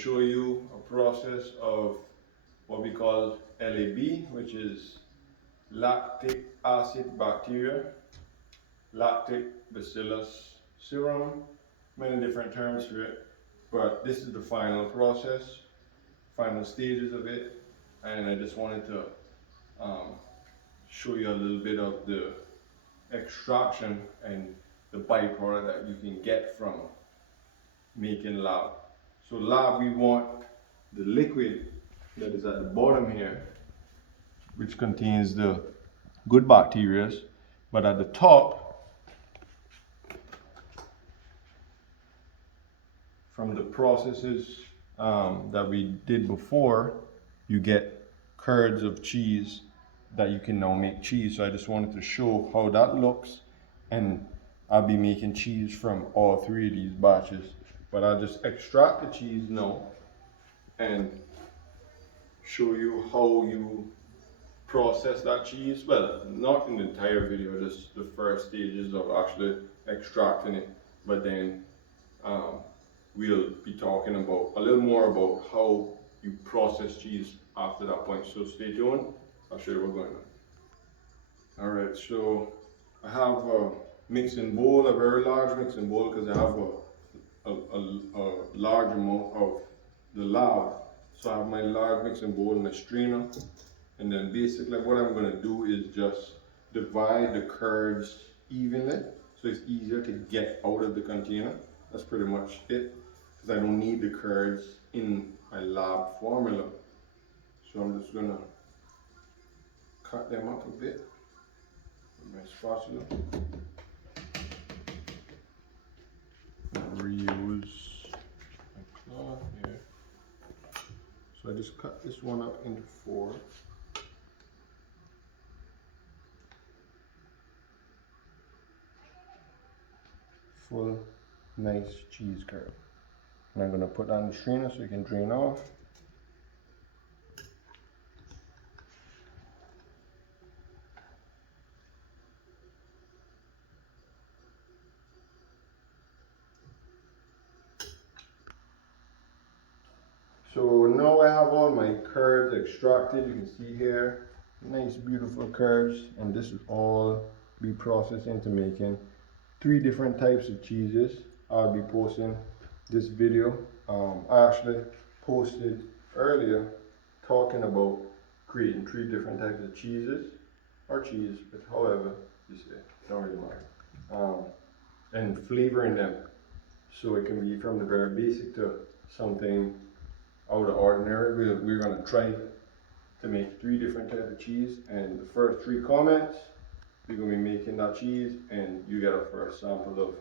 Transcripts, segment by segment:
show you a process of what we call LAB, which is lactic acid bacteria, lactic bacillus serum, many different terms for it, but this is the final process, final stages of it, and I just wanted to show you a little bit of the extraction and the byproduct that you can get from making lab. So lab, we want the liquid that is at the bottom here, which contains the good bacteria, but at the top, from the processes that we did before, you get curds of cheese that you can now make cheese. So I just wanted to show how that looks, and I'll be making cheese from all three of these batches, but I'll just extract the cheese now and show you how you process that cheese. Well, not in the entire video, just the first stages of actually extracting it, but then we'll be talking about a little more about how you process cheese after that point. So stay tuned, I'll show you what's going on. Alright, so I have a mixing bowl, a very large mixing bowl, because I have a large amount of the lard. So I have my large mixing bowl and a strainer, and then basically what I'm going to do is just divide the curds evenly so it's easier to get out of the container. That's pretty much it, because I don't need the curds in my lab formula. So I'm just going to cut them up a bit with my spatula. Reuse my cloth here. So I just cut this one up into 4. Full, nice cheese curd. And I'm going to put that in the strainer so you can drain off. So now I have all my curds extracted. You can see here, nice beautiful curds, and this is all be processed into making 3 different types of cheeses. I'll be posting this video. I actually posted earlier talking about creating 3 different types of cheeses, or cheese, but however you say, don't really matter, and flavoring them so it can be from the very basic to something out of the ordinary. We're going to try to make 3 different types of cheese, and the first 3 comments we're going to be making that cheese, and you get a first sample of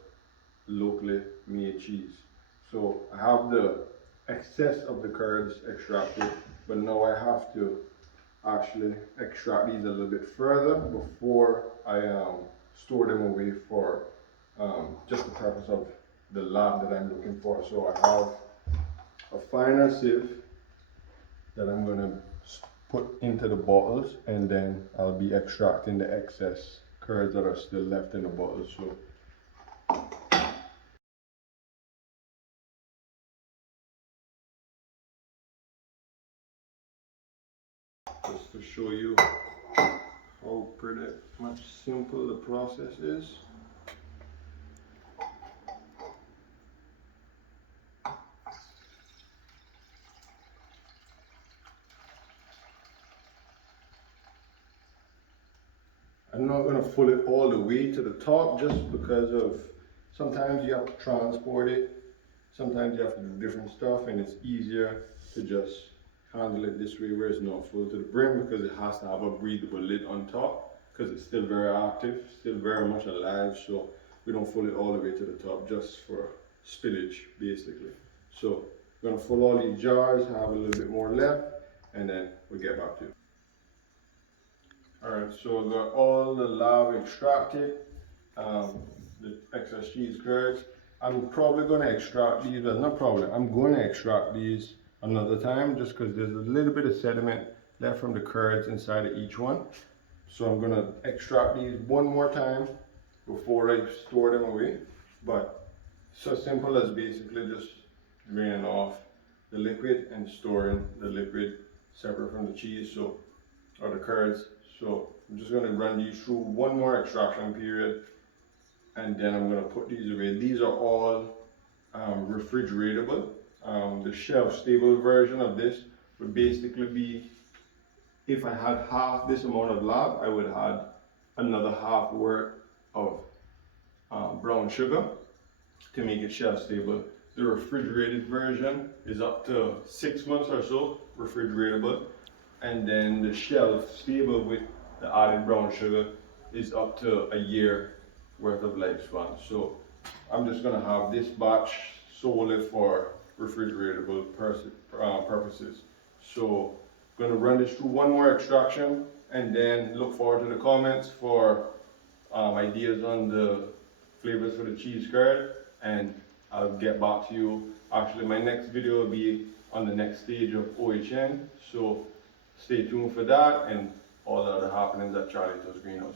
locally made cheese. So I have the excess of the curds extracted, but now I have to actually extract these a little bit further before I store them away for just the purpose of the lab that I'm looking for. So I have a finer sieve that I'm going to put into the bottles, and then I'll be extracting the excess curds that are still left in the bottles. So just to show you how pretty much simple the process is. I'm not going to pull it all the way to the top, just because of sometimes you have to transport it, sometimes you have to do different stuff, and it's easier to just handle it this way where it's not full to the brim, because it has to have a breathable lid on top, because it's still very active, still very much alive. So we don't fill it all the way to the top just for spillage basically. So we're going to fill all these jars, have a little bit more left, and then we'll get back to it. Alright, so I got all the lard extracted, the excess cheese curds. I'm probably going to extract these, well not probably, I'm going to extract these another time, just because there's a little bit of sediment left from the curds inside of each one. So I'm going to extract these one more time before I store them away. But so simple as basically just draining off the liquid and storing the liquid separate from the cheese, so, or the curds. So I'm just going to run these through one more extraction period, and then I'm going to put these away. These are all refrigeratable. The shelf stable version of this would basically be, if I had half this amount of lab, I would add another half worth of brown sugar to make it shelf stable. The refrigerated version is up to 6 months or so refrigeratable, and then the shelf stable with the added brown sugar is up to a year worth of lifespan. So I'm just gonna have this batch solely for refrigeratable purposes. So I'm gonna run this through one more extraction, and then look forward to the comments for ideas on the flavors for the cheese curd, and I'll get back to you. Actually, my next video will be on the next stage of OHN, so stay tuned for that and all the other happenings at Charlie's Greenhouse.